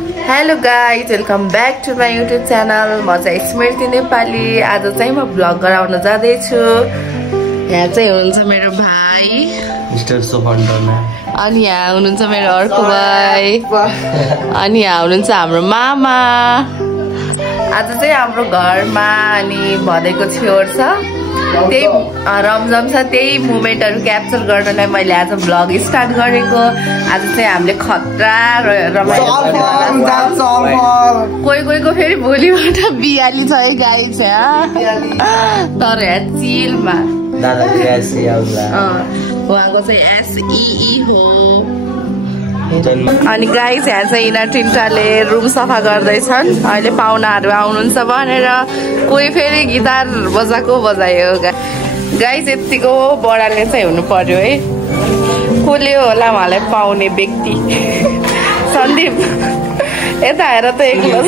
Hello guys, welcome back to my YouTube channel. म चाहिँ स्मृति नेपाली। आज चाहिँ म भ्लग गराउन जाँदैछु। यहाँ चाहिँ हुनुहुन्छ मेरो भाइ मिस्टर सोफन्टना, अनि यहाँ हुनुहुन्छ मेरो अर्को भाइ, अनि यहाँ हुनुहुन्छ हाम्रो मामा। आज चाहिँ हाम्रो घरमा अनि भदैको छेउर छ, त्यही रमझम छ, त्यही मोमेन्टहरू क्याप्चर गर्नलाई मैले आज भ्लग स्टार्ट गरेको। आज चाहिँ हामीले खतरा रमाइलो कोही कोहीको फेरि भोलिबाट बिहाली छ है गाई छ, तर यहाँ चिलमा उहाँको चाहिँ SEE हो। अनि गाइस यहाँ चाहिँ यिनीहरू तिनटाले रुम सफा गर्दैछन्। अहिले पाहुनाहरू आउनुहुन्छ भनेर कोही फेरि गिटार बजाएको बजायो। गाइस यतिको बडाले चाहिँ हुनु पर्यो है। कसले होला उहाँलाई पाउने व्यक्ति? सन्दीप यता हेर त एक्लो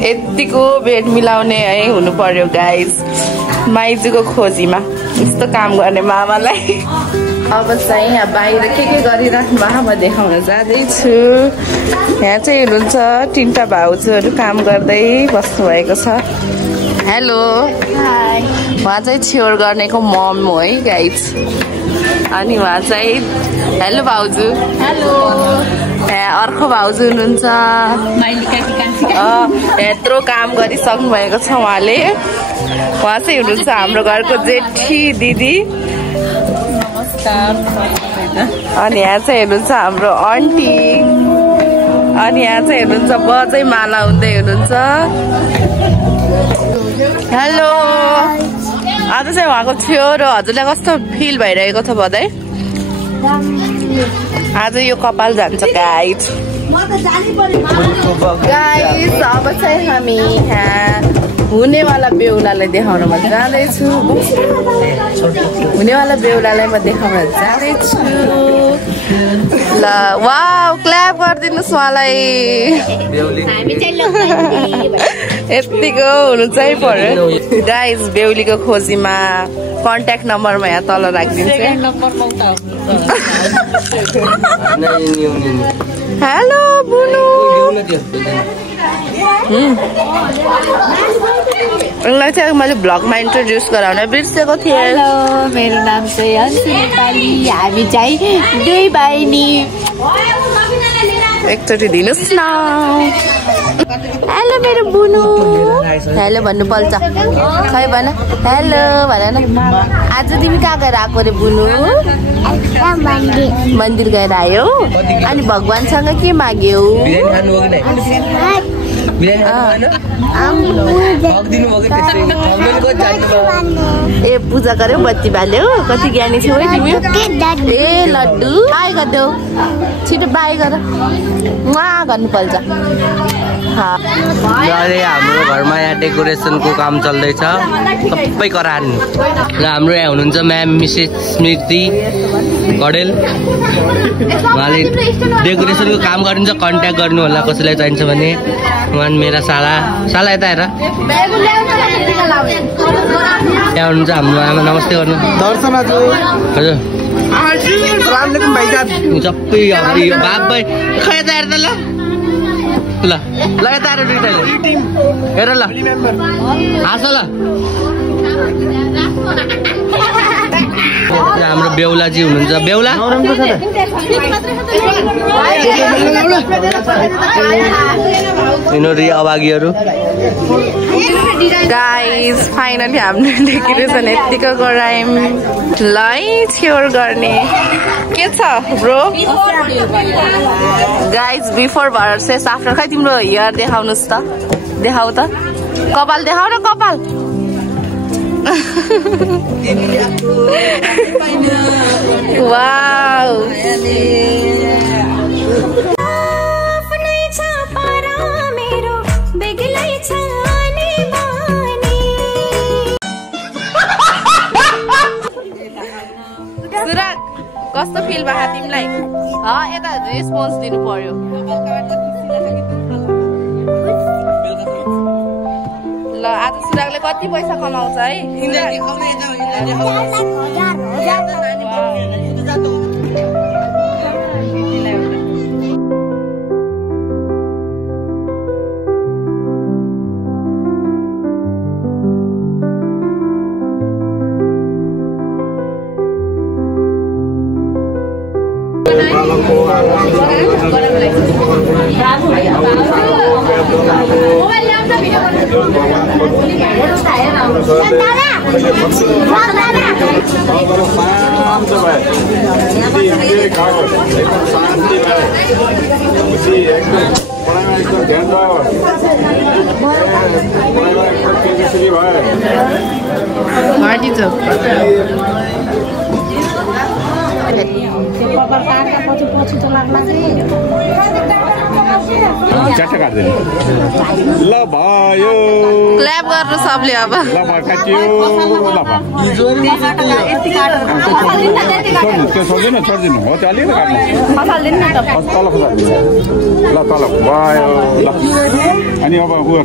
यतिको बेड मिलाउने है हुनु पर्यो गाइस, माइजूको खोजीमा यस्तो काम गर्ने मामालाई। अब चाहिँ यहाँ बाहिर के गरिराख्नु भएको म देखाउन जाँदैछु। यहाँ चाहिँ हुनुहुन्छ तिनटा भाउजूहरू काम गर्दै बस्नु भएको छ। हेलो, उहाँ चाहिँ छेउर गर्नेको मम हो है गाइस। अनि उहाँ चाहिँ हेलो भाउजू। हेलो। अर्को भाउजू हुनुहुन्छ, यत्रो काम गरिसक्नु भएको छ उहाँले। उहाँ चाहिँ हुनुहुन्छ हाम्रो घरको जेठी दिदी। नमस्कार। अनि यहाँ चाहिँ हुनुहुन्छ हाम्रो आन्टी। अनि यहाँ चाहिँ हुनुहुन्छ बजै माला हुँदै हुनुहुन्छ। हेलो। आज चाहिँ उहाँको छेउरो। हजुरलाई कस्तो फिल भइरहेको छ बधाई? आज यो कपाल जान्छ गाइस। गाइस अब चाहिँ हामी यहाँ हुनेवाला बेहुलालाई देखाउनमा जाँदैछु। हुनेवाला बेहुलालाई म देखाउन जाँदैछु। ल वाउ, क्ल्याप गरिदिनुहोस् उहाँलाई। यतिको हुनु चाहिँ पर्यो गाइस। बेहुलीको खोजीमा कन्ट्याक्ट नम्बर म यहाँ तल राखिदिन्छु। हेलो बुनु। उनलाई चाहिँ मैले भ्लगमा इन्ट्रोड्युस गराउन बिर्सेको थिएँ। हेलो, मेरो नाम चाहिँ अन्सु नेपाली। हामी चाहिँ दुई बहिनी। एकचोटि दिनुहोस् न। हेलो मेरो बुनु। हेलो भन्नु पर्छ खै भन। हेलो भन न। आज तिमी कहाँ गएर आएको रे बुनु? मन्दिर गएर आयो। अनि भगवानसँग के माग्यौ? ए पूजा गर्यो, बत्ती बाल्यो। कति ज्ञानी छौ है तिमी। ए लड्डु बाई गरिदेऊ, छिटो बाई गर, उहाँ गर्नुपर्छ। हाम्रो घरमा यहाँ डेकोरेसनको काम चल्दैछ, सबै करान। र हाम्रो यहाँ हुनुहुन्छ म्याम मिसेस स्मृति कडेल। उहाँले डेकोरेसनको काम गरिन्छ, कन्ट्याक्ट गर्नु होला कसैलाई चाहिन्छ भने। उहाँ मेरा साला यता हेर। यहाँ हुनुहुन्छ हाम्रो आमा। नमस्ते गर्नु। दर्शन हजुर। सबै बाप भाइ खै यता हेर त। ल ल यता हेर हेर ल, हाँस ल। हाम्रो बेहुलाजी हुनुहुन्छ। बेहुला यिनीहरू अभागीहरू। गाइस फाइनली हामीले डेकोरेसन यतिको गरायौँ। ल छेउर गर्ने के छ bro? Guys before versus after. खै तिम्रो हेयर देखाउनुहोस् त, देखाउ त। कपाल देखाउ न, कपाल। वाउ। सुरज कस्तो फिल भयो तिमीलाई? यता रेस्पोन्स दिनु पर्यो। ल आज सुरागले कति पैसा कमाउँछ है? चारवटा काट्दैन ल भयो क्ल्याप गर्नु सबले अब ल भयो काटियो ल त्यो छोड्दिनु छोड्दिनु हो त्यो अलिकति काट्नु तल ल तल भयो ल अनि अब गयो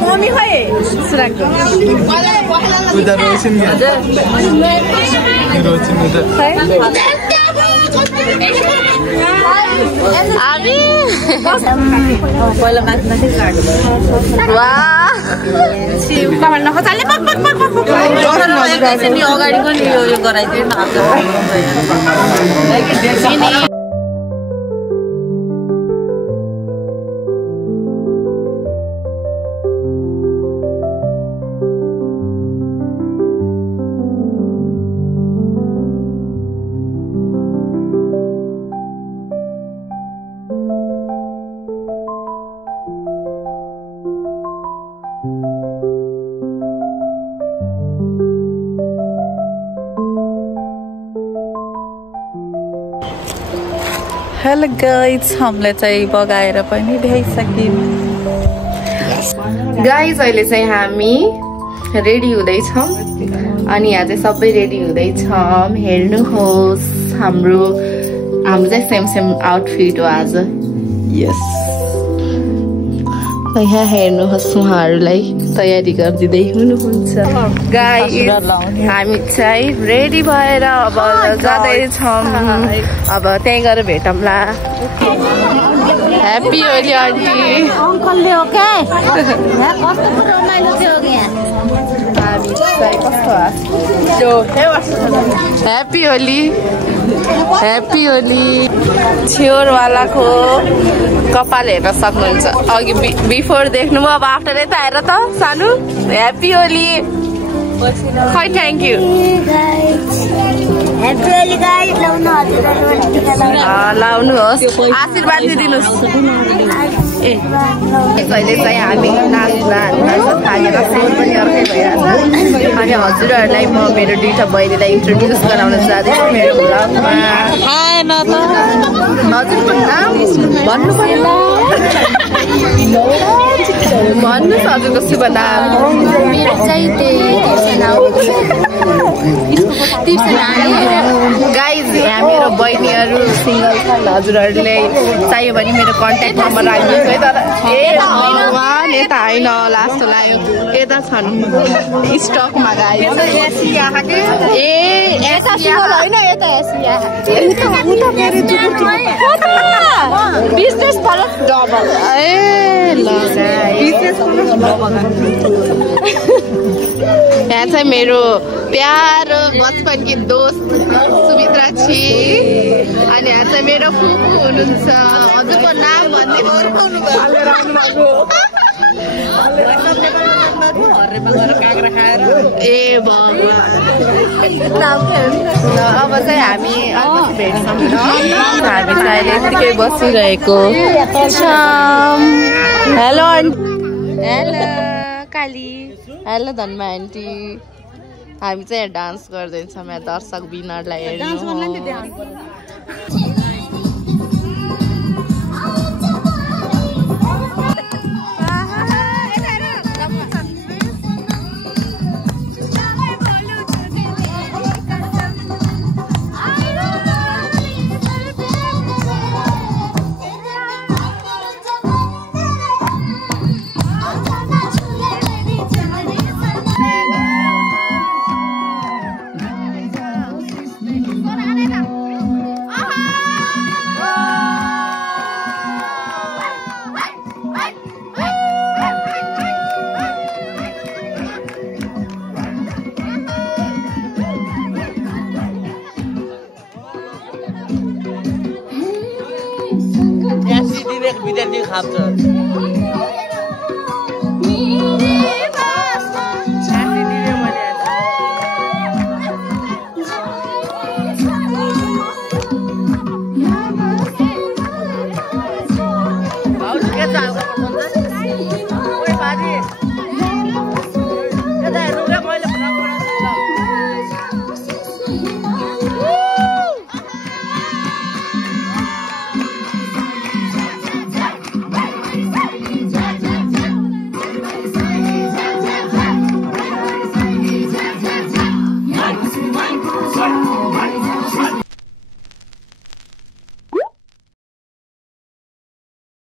मम्मी खै सुराको पहिला अगाडिको नि यो गराइदियो न हेलो गाइज हामीले चाहिँ बगाएर पनि भ्याइसक्यौँ गाइज अहिले चाहिँ हामी रेडी हुँदैछौँ अनि यहाँ चाहिँ सबै रेडी हुँदैछौँ हेर्नुहोस् हाम्रो चाहिँ सेम सेम आउटफिट हो आज यस यहाँ हेर्नुहोस् उहाँहरूलाई तयारी गरिदिँदै हुनुहुन्छ गाइज हामी चाहिँ रेडी भएर अब जाँदैछौँ अब त्यहीँ गएर भेटौँला ह्याप्पी होली आन्टी अंकलले हो क्या कस्तो रमाइलो थियो हामी चाहिँ कस्तो ह्याप्पी होली ह्याप्पी होली छेउरवालाको कपाल हेर्न सक्नुहुन्छ अघि बिफोर देख्नु अब आफ्टर यता आएर त सानो ह्याप्पी होली खै थ्याङ्क यू लाउनुहोस् आशीर्वाद दिनुहोस् ए अहिले चाहिँ हामी नाच्दा थालेर फोन पनि अर्कै भइरहेछ अनि हजुरहरूलाई म मेरो दुईटा बहिनीलाई इन्ट्रोड्युस गराउन जाँदैछु मेरो भ्लगमा हजुरको नाम भन्नु पर्यो भन्नुहोस् हजुरको शुभ नाम मेरो चाहिँ गाइज यहाँ मेरो बहिनीहरू सिङ्गल छन् हजुरहरूले चाहियो भने मेरो कन्ट्याक्ट नम्बर राख्नुहोस् है तर ए भगवान् यता होइन लास्ट लाग्यो यता छन् स्टकमा गाइज ए यता सिङ्गल होइन यता बिजनेस प्लस डबल ए ल यहाँ चाहिँ मेरो प्यारो बचपन की दोस्त सुमित्रा छि अनि यहाँ चाहिँ मेरो फुपू हुनुहुन्छ हजुरको नाम भन्ने ए अब चाहिँ हामी भेट्छौँ हामी चाहिँ अहिले यतिकै बसिरहेको हेलो हेलो काली हेलो धनमा आन्टी हामी चाहिँ यहाँ डान्स गर्दैछौँ यहाँ दर्शक बिनरलाई हेर्नु एक विद्यार्थी खाप्छ